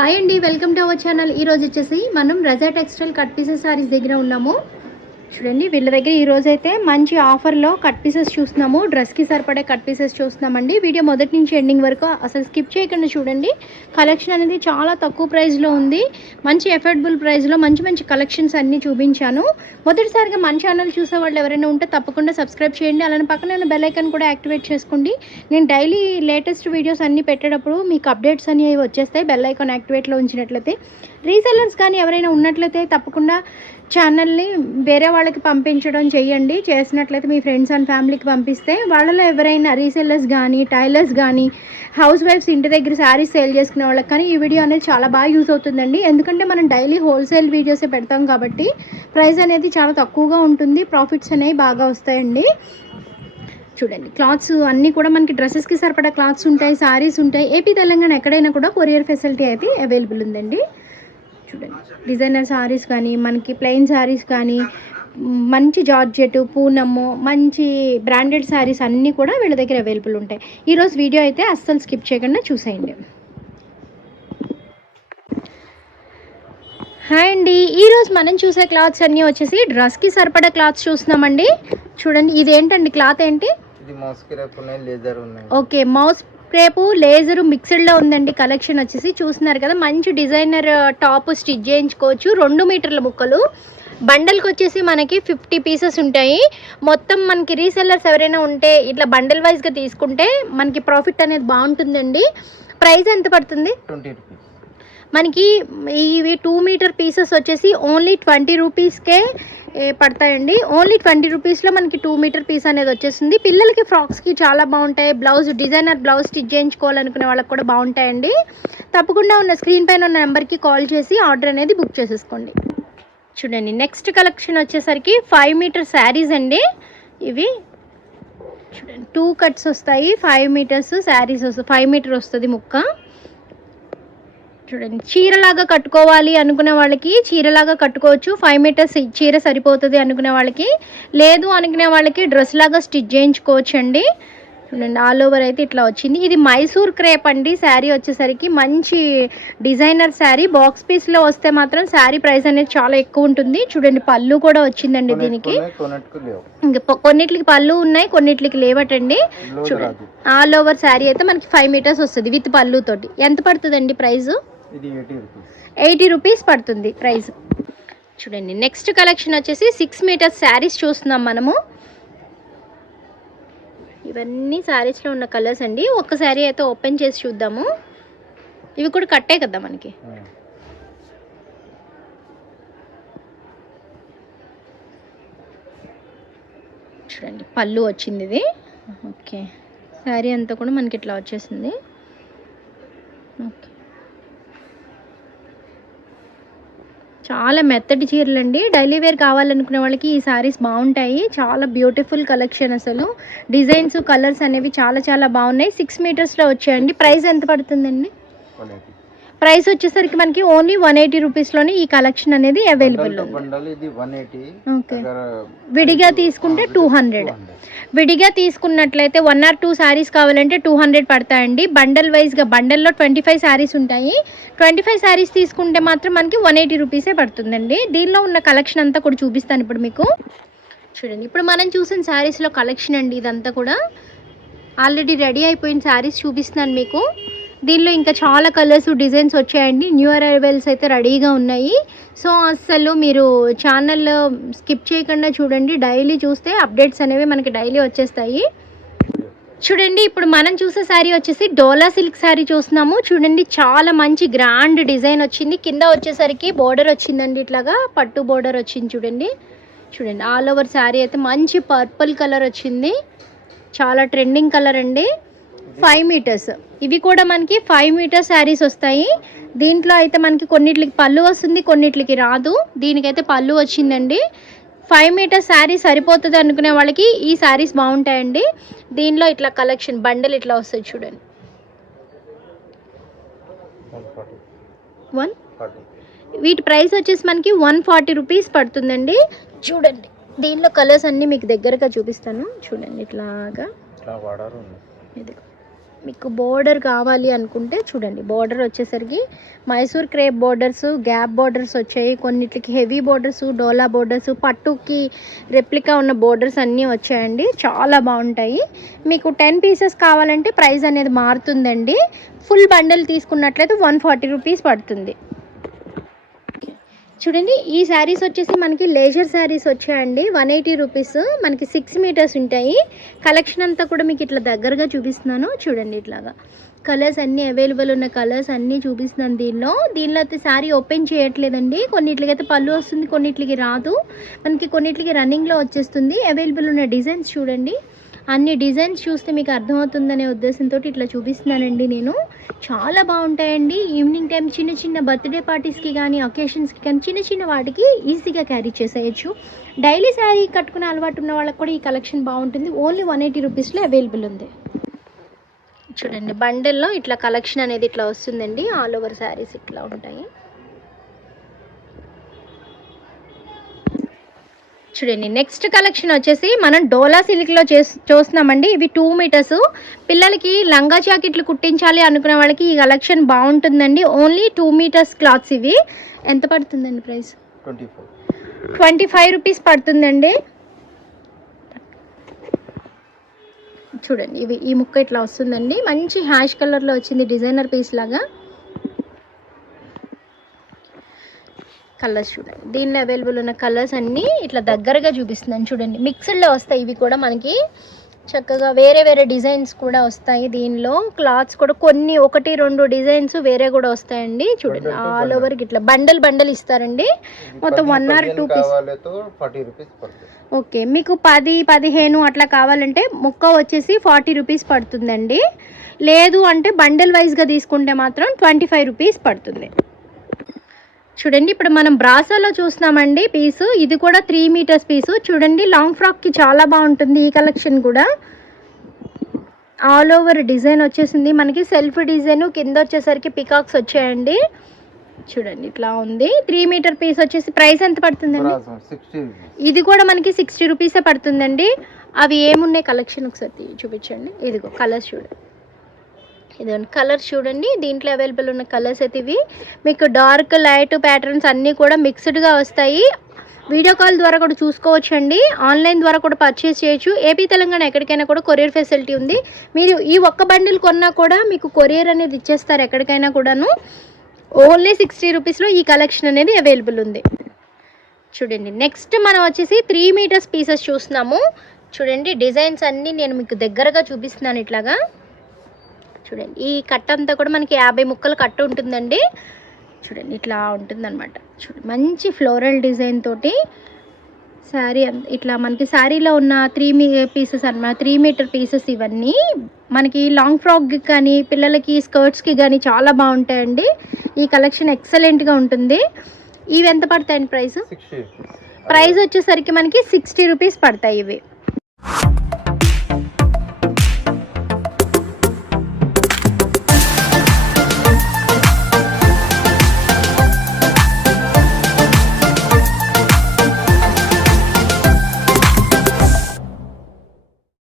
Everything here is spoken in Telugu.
హాయ్ అండి వెల్కమ్ టు అవర్ ఛానల్ ఈ రోజు వచ్చేసి మనం Raza textile cut pieces sarees దగ్గర ఉన్నాము. చూడండి. వీళ్ళ దగ్గర ఈరోజు అయితే మంచి ఆఫర్లో కట్ పీసెస్ చూస్తున్నాము. డ్రెస్కి సరిపడే కట్ పీసెస్ చూస్తున్నామండి. వీడియో మొదటి నుంచి ఎండింగ్ వరకు అసలు స్కిప్ చేయకుండా చూడండి. కలెక్షన్ అనేది చాలా తక్కువ ప్రైస్లో ఉంది. మంచి ఎఫోర్డబుల్ ప్రైస్లో మంచి మంచి కలెక్షన్స్ అన్నీ చూపించాను. మొదటిసారిగా మన ఛానల్ చూసే వాళ్ళు ఎవరైనా ఉంటే తప్పకుండా సబ్స్క్రైబ్ చేయండి. అలానే పక్కన ఉన్న బెల్ ఐకాన్ కూడా యాక్టివేట్ చేసుకోండి. నేను డైలీ లేటెస్ట్ వీడియోస్ అన్నీ పెట్టేటప్పుడు మీకు అప్డేట్స్ అనేవి వచ్చేస్తాయి. బెల్ ఐకాన్ యాక్టివేట్లో ఉంచినట్లయితే. రీసెల్లర్స్ కానీ ఎవరైనా ఉన్నట్లయితే తప్పకుండా ఛానల్ని వేరే వాళ్ళకి పంపించడం చేయండి. చేసినట్లయితే మీ ఫ్రెండ్స్ అండ్ ఫ్యామిలీకి పంపిస్తే వాళ్ళలో ఎవరైనా రీసెల్లర్స్ కానీ టైలర్స్ కానీ హౌస్ వైఫ్స్ ఇంటి దగ్గర శారీస్ సేల్ చేసుకునే వాళ్ళకి కానీ ఈ వీడియో అనేది చాలా బాగా యూస్ అవుతుందండి. ఎందుకంటే మనం డైలీ హోల్సేల్ వీడియోసే పెడతాం కాబట్టి ప్రైస్ అనేది చాలా తక్కువగా ఉంటుంది. ప్రాఫిట్స్ అనేవి బాగా వస్తాయండి. చూడండి క్లాత్స్ అన్నీ కూడా మనకి డ్రెస్సెస్కి సరిపడా క్లాత్స్ ఉంటాయి సారీస్ ఉంటాయి. ఏపీ తెలంగాణ ఎక్కడైనా కూడా కొరియర్ ఫెసిలిటీ అయితే అవైలబుల్ ఉందండి. చూడండి. డిజైనర్ సారీస్ కానీ మనకి ప్లెయిన్ సారీస్ కానీ మంచి జార్జెట్ పూనము మంచి బ్రాండెడ్ సారీస్ అన్నీ కూడా వీళ్ళ దగ్గర అవైలబుల్ ఉంటాయి. ఈరోజు వీడియో అయితే అస్సలు స్కిప్ చేయకుండా చూసేయండి. హాయ్ అండి. ఈరోజు మనం చూసే క్లాత్స్ అన్నీ వచ్చేసి డ్రెస్కి సరిపడా క్లాత్స్ చూస్తున్నామండి. చూడండి ఇది ఏంటండి క్లాత్ ఏంటి ఓకే మౌస్ రేపు లేజర్ మిక్స్డ్లో ఉందండి కలెక్షన్ వచ్చేసి. చూస్తున్నారు కదా మంచి డిజైనర్ టాప్ స్టిచ్ చేయించుకోవచ్చు. రెండు మీటర్ల ముక్కలు. బండల్కి వచ్చేసి మనకి ఫిఫ్టీ పీసెస్ ఉంటాయి. మొత్తం మనకి రీసెల్లర్స్ ఎవరైనా ఉంటే ఇట్లా బండల్ వైజ్గా తీసుకుంటే మనకి ప్రాఫిట్ అనేది బాగుంటుందండి. ప్రైస్ ఎంత పడుతుంది? Twenty rupees. మనకి ఇవి టూ మీటర్ పీసెస్ వచ్చేసి ఓన్లీ ట్వంటీ రూపీస్కే పడతాయండి. ఓన్లీ ట్వంటీ రూపీస్లో మనకి టూ మీటర్ పీస్ అనేది వచ్చేస్తుంది. పిల్లలకి ఫ్రాక్స్కి చాలా బాగుంటాయి. బ్లౌజ్ డిజైనర్ బ్లౌజ్ స్టిచ్ చేయించుకోవాలనుకునే వాళ్ళకి కూడా బాగుంటాయండి. తప్పకుండా ఉన్న స్క్రీన్ పైన ఉన్న నెంబర్కి కాల్ చేసి ఆర్డర్ అనేది బుక్ చేసేసుకోండి. చూడండి నెక్స్ట్ కలెక్షన్ వచ్చేసరికి ఫైవ్ మీటర్ శారీస్ అండి. ఇవి చూడండి టూ కట్స్ వస్తాయి. ఫైవ్ మీటర్స్ శారీస్ వస్తాయి ఫైవ్ మీటర్ వస్తుంది ముక్క. చూడండి. చీరలాగా కట్టుకోవాలి అనుకునే వాళ్ళకి చీరలాగా కట్టుకోవచ్చు. ఫైవ్ మీటర్స్ చీర సరిపోతుంది అనుకునే వాళ్ళకి. లేదు అనుకునే వాళ్ళకి డ్రెస్ లాగా స్టిచ్ చేయించుకోవచ్చు అండి చూడండి ఆల్ ఓవర్ అయితే ఇట్లా వచ్చింది. ఇది మైసూర్ క్రేప్ అండి. శారీ వచ్చేసరికి మంచి డిజైనర్ శారీ. బాక్స్ పీస్లో వస్తే మాత్రం శారీ ప్రైస్ అనేది చాలా ఎక్కువ ఉంటుంది. చూడండి పళ్ళు కూడా వచ్చిందండి దీనికి. ఇంకా కొన్నిట్లకి పళ్ళు ఉన్నాయి కొన్నిట్లకి లేవటండి. చూడండి ఆల్ ఓవర్ శారీ అయితే మనకి ఫైవ్ మీటర్స్ వస్తుంది విత్ పళ్ళు తోటి ఎంత పడుతుందండి ప్రైస్ ఇది ఎయిటీ రూపీస్ ఎయిటీ రూపీస్ పడుతుంది ప్రైస్. చూడండి నెక్స్ట్ కలెక్షన్ వచ్చేసి సిక్స్ మీటర్స్ శారీస్ చూస్తున్నాం మనము. ఇవన్నీ శారీస్లో ఉన్న కలర్స్ అండి. ఒక్క శారీ అయితే ఓపెన్ చేసి చూద్దాము. ఇవి కూడా కట్టే కదా మనకి. చూడండి పళ్ళు వచ్చింది ఇది. ఓకే. శారీ అంతా కూడా మనకి ఇట్లా వచ్చేసింది. ఓకే. చాలా మెత్తటి చీరలు అండి డైలీ వేర్ కావాలనుకునే వాళ్ళకి ఈ సారీస్ బాగుంటాయి. చాలా బ్యూటిఫుల్ కలెక్షన్ అసలు. డిజైన్స్ కలర్స్ అనేవి చాలా చాలా బాగున్నాయి. సిక్స్ మీటర్స్లో వచ్చాయండి. ప్రైస్ ఎంత పడుతుందండి? ప్రైస్ వచ్చేసరికి మనకి ఓన్లీ వన్ ఎయిటీ రూపీస్లోనే ఈ కలెక్షన్ అనేది అవైలబుల్ ఓకే. విడిగా తీసుకుంటే టూ హండ్రెడ్ విడిగా తీసుకున్నట్లయితే వన్ ఆర్ టూ శారీస్ కావాలంటే టూ హండ్రెడ్ పడతాయండి. బండల్ వైజ్గా బండల్లో ట్వంటీ ఫైవ్ శారీస్ ఉంటాయి. ట్వంటీ ఫైవ్ శారీస్ తీసుకుంటే మాత్రం మనకి వన్ ఎయిటీ రూపీసే పడుతుందండి. దీనిలో ఉన్న కలెక్షన్ అంతా కూడా చూపిస్తాను ఇప్పుడు మీకు. చూడండి ఇప్పుడు మనం చూసిన శారీస్లో కలెక్షన్ అండి ఇదంతా కూడా. ఆల్రెడీ రెడీ అయిపోయిన శారీస్ చూపిస్తున్నాను మీకు. దీనిలో ఇంకా చాలా కలర్స్ డిజైన్స్ వచ్చాయండి. న్యూ అరైవల్స్ అయితే రెడీగా ఉన్నాయి. సో అసలు మీరు ఛానల్ స్కిప్ చేయకుండా చూడండి. డైలీ చూస్తే అప్డేట్స్ అనేవి మనకి డైలీ వచ్చేస్తాయి. చూడండి ఇప్పుడు మనం చూసే శారీ వచ్చేసి డోలా సిల్క్ శారీ చూస్తున్నాము. చూడండి చాలా మంచి గ్రాండ్ డిజైన్ వచ్చింది. కింద వచ్చేసరికి బోర్డర్ వచ్చిందండి ఇట్లాగా. పట్టు బోర్డర్ వచ్చింది చూడండి. చూడండి ఆల్ ఓవర్ శారీ అయితే మంచి పర్పుల్ కలర్ వచ్చింది. చాలా ట్రెండింగ్ కలర్ అండి. ఫైవ్ మీటర్స్ ఇవి కూడా మనకి ఫైవ్ మీటర్స్ శారీస్ వస్తాయి. దీంట్లో అయితే మనకి కొన్నిట్లకి పళ్ళు వస్తుంది కొన్నిట్లకి రాదు. దీనికైతే పళ్ళు వచ్చిందండి. ఫైవ్ మీటర్స్ శారీ సరిపోతుంది అనుకునే వాళ్ళకి ఈ శారీస్ బాగుంటాయండి. దీనిలో ఇట్లా కలెక్షన్ బండల్ ఇట్లా వస్తుంది చూడండి. వన్ వీటి ప్రైస్ వచ్చేసి మనకి వన్ ఫార్టీ రూపీస్ పడుతుందండి. చూడండి. దీనిలో కలర్స్ అన్నీ మీకు దగ్గరగా చూపిస్తాను. చూడండి ఇట్లాగా. ఇట్లా వాడారు. ఉన్నాయి ఇది మీకు బోర్డర్ కావాలి అనుకుంటే చూడండి. బోర్డర్ వచ్చేసరికి Mysore crepe borders gap borders వచ్చాయి. కొన్నిటికి హెవీ బోర్డర్స్ డోలా బోర్డర్స్ పట్టుకి రెప్లికా ఉన్న బోర్డర్స్ అన్నీ వచ్చాయండి. చాలా బాగుంటాయి. మీకు టెన్ పీసెస్ కావాలంటే ప్రైస్ అనేది మారుతుందండి. ఫుల్ బండిల్ తీసుకున్నట్లయితే వన్ ఫార్టీ రూపీస్ పడుతుంది. చూడండి ఈ శారీస్ వచ్చేసి మనకి లేజర్ శారీస్ వచ్చాయండి. వన్ ఎయిటీ రూపీస్ మనకి సిక్స్ మీటర్స్ ఉంటాయి. కలెక్షన్ అంతా కూడా మీకు ఇట్లా దగ్గరగా చూపిస్తున్నాను. చూడండి ఇట్లాగా. కలర్స్ అన్నీ అవైలబుల్ ఉన్న కలర్స్ అన్నీ చూపిస్తున్నాను దీనిలో. దీనిలో అయితే శారీ ఓపెన్ చేయట్లేదండి. కొన్నిట్లకి అయితే పళ్ళు వస్తుంది కొన్నిట్లకి రాదు. మనకి కొన్నిట్లకి రన్నింగ్లో వచ్చేస్తుంది. అవైలబుల్ ఉన్న డిజైన్స్ చూడండి. అన్ని డిజైన్స్ చూస్తే మీకు అర్థమవుతుందనే ఉద్దేశంతో ఇట్లా చూపిస్తున్నానండి నేను. చాలా బాగుంటాయండి. ఈవినింగ్ టైం చిన్న చిన్న బర్త్డే పార్టీస్కి కానీ అకేషన్స్కి కానీ చిన్న చిన్న వాటికి ఈజీగా క్యారీ చేసేయచ్చు. డైలీ శారీ కట్టుకునే అలవాటు ఉన్న వాళ్ళకి కూడా ఈ కలెక్షన్ బాగుంటుంది. ఓన్లీ వన్ ఎయిటీ రూపీస్లో అవైలబుల్ ఉంది. చూడండి బండిల్లో ఇట్లా కలెక్షన్ అనేది ఇట్లా వస్తుందండి. ఆల్ ఓవర్ శారీస్ ఇట్లా ఉంటాయి. చూడండి నెక్స్ట్ కలెక్షన్ వచ్చేసి మనం డోలా సిల్క్లో చేసి చూస్తున్నామండి. ఇవి టూ మీటర్స్ పిల్లలకి లంగా జాకెట్లు కుట్టించాలి అనుకునే వాళ్ళకి ఈ కలెక్షన్ బాగుంటుందండి. ఓన్లీ టూ మీటర్స్ క్లాత్స్ ఇవి. ఎంత పడుతుందండి ప్రైస్ ట్వంటీ ఫైవ్ రూపీస్ పడుతుందండి. చూడండి ఇవి ఈ ముక్క ఇట్లా వస్తుందండి. మంచి హ్యాష్ కలర్లో వచ్చింది డిజైనర్ పీస్ లాగా. కలర్స్ చూడండి. దీనిలో అవైలబుల్ ఉన్న కలర్స్ అన్నీ ఇట్లా దగ్గరగా చూపిస్తున్నాను చూడండి. మిక్స్డ్లో వస్తాయి ఇవి కూడా మనకి. చక్కగా వేరే వేరే డిజైన్స్ కూడా వస్తాయి దీనిలో. క్లాత్స్ కూడా కొన్ని ఒకటి రెండు డిజైన్స్ వేరే కూడా వస్తాయండి. చూడండి ఆల్. ఓవర్ ఇట్లా బండల్ బండల్ ఇస్తారండి. మొత్తం. కావాలతో ఫార్టీ రూపీస్ పడుతుంది. ఓకే మీకు పది పదిహేను అట్లా కావాలంటే ముక్క వచ్చేసి ఫార్టీ రూపీస్ పడుతుందండి. లేదు అంటే బండిల్ వైజ్గా తీసుకుంటే మాత్రం ట్వంటీ ఫైవ్ రూపీస్ పడుతుంది. చూడండి ఇప్పుడు మనం బ్రాసాలో చూస్తున్నామండి పీసు. ఇది కూడా త్రీ మీటర్స్ పీసు. చూడండి లాంగ్ ఫ్రాక్కి చాలా బాగుంటుంది ఈ కలెక్షన్ కూడా. ఆల్ ఓవర్ డిజైన్ వచ్చేసింది. మనకి సెల్ఫ్ డిజైన్ కింద వచ్చేసరికి పికాక్స్ వచ్చాయండి. చూడండి ఇట్లా ఉంది. త్రీ మీటర్ పీస్ వచ్చేసి ప్రైస్ ఎంత పడుతుందండి? ఇది కూడా మనకి సిక్స్టీ రూపీసే పడుతుందండి. అవి ఏమున్నాయి కలెక్షన్ ఒకసారి చూపించండి. ఇదిగో కలర్స్ చూడండి. ఇదిగోండి కలర్స్ చూడండి. దీంట్లో అవైలబుల్ ఉన్న కలర్స్ అయితే ఇవి. మీకు డార్క్ లైట్ ప్యాటర్న్స్ అన్నీ కూడా మిక్స్డ్గా వస్తాయి. వీడియో కాల్ ద్వారా కూడా చూసుకోవచ్చండి. ఆన్లైన్ ద్వారా కూడా పర్చేస్ చేయొచ్చు. ఏపీ తెలంగాణ ఎక్కడికైనా కూడా కొరియర్ ఫెసిలిటీ ఉంది. మీరు ఈ ఒక్క బండిల్ కొన్నా కూడా మీకు కొరియర్ అనేది ఇచ్చేస్తారు ఎక్కడికైనా కూడాను. ఓన్లీ సిక్స్టీ రూపీస్లో ఈ కలెక్షన్ అనేది అవైలబుల్ ఉంది. చూడండి నెక్స్ట్ మనం వచ్చేసి త్రీ మీటర్స్ పీసెస్ చూస్తున్నాము. చూడండి డిజైన్స్ అన్నీ నేను మీకు దగ్గరగా చూపిస్తున్నాను ఇట్లాగా. చూడండి. ఈ కట్ట అంతా కూడా మనకి యాభై ముక్కలు కట్ట ఉంటుందండి. చూడండి ఇట్లా ఉంటుందన్నమాట. చూడండి మంచి ఫ్లోరల్ డిజైన్ తోటి శారీ అంత ఇట్లా మనకి శారీలో ఉన్న త్రీ మీ పీసెస్ అన్నమాట. త్రీ మీటర్ పీసెస్ ఇవన్నీ. మనకి లాంగ్ ఫ్రాక్కి కానీ పిల్లలకి స్కర్ట్స్కి కానీ చాలా బాగుంటాయండి. ఈ కలెక్షన్ ఎక్సలెంట్గా ఉంటుంది. ఇవి ఎంత పడతాయండి ప్రైస్? ప్రైస్ వచ్చేసరికి మనకి సిక్స్టీ రూపీస్ పడతాయి ఇవి.